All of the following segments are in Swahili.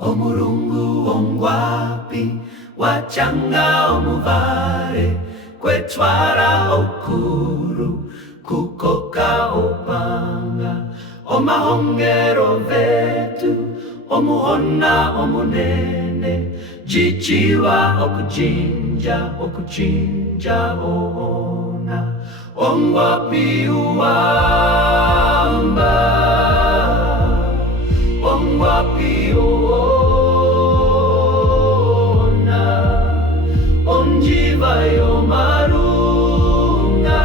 Omurungu ongwapi wachanga omuvale kwetwala okuru kukoka opanga omahongero vetu omuhona omunene jichiwa okuchinja ohona ongwapi uwamba ongwapi uwona onjiva yomarunga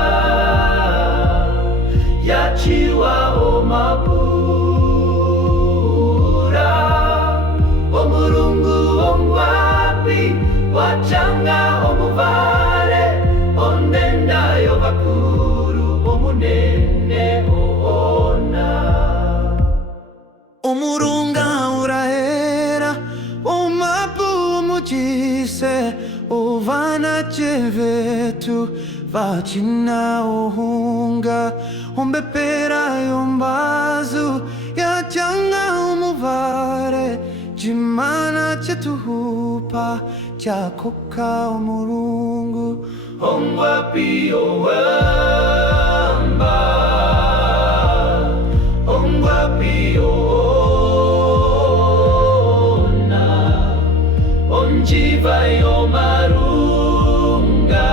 yachiwa omapura omurungu ongwapi wachanga omuvale ondenda yovakuru omunene ohona omurunga urahera omapu omujise ovana chevetu vachina ohunga ombepera yombazu yachanga omuvare chimana chetuhupa chakoka omurungu ongwapi owamba ongwapi owona onjiva yomarunga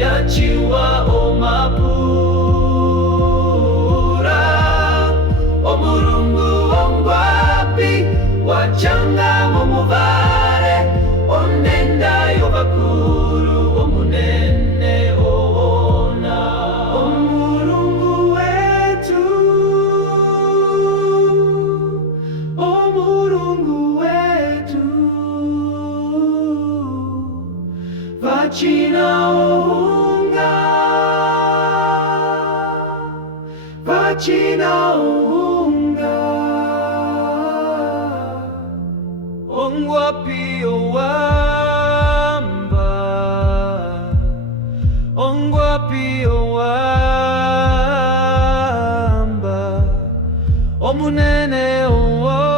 yachiwa omapura omurungu ongwapi wachanga omuvale ondenda yovakuru omunene ohona omurungu wetu vachina ohunga ongwapi owamba ongwapi owamba omunene owo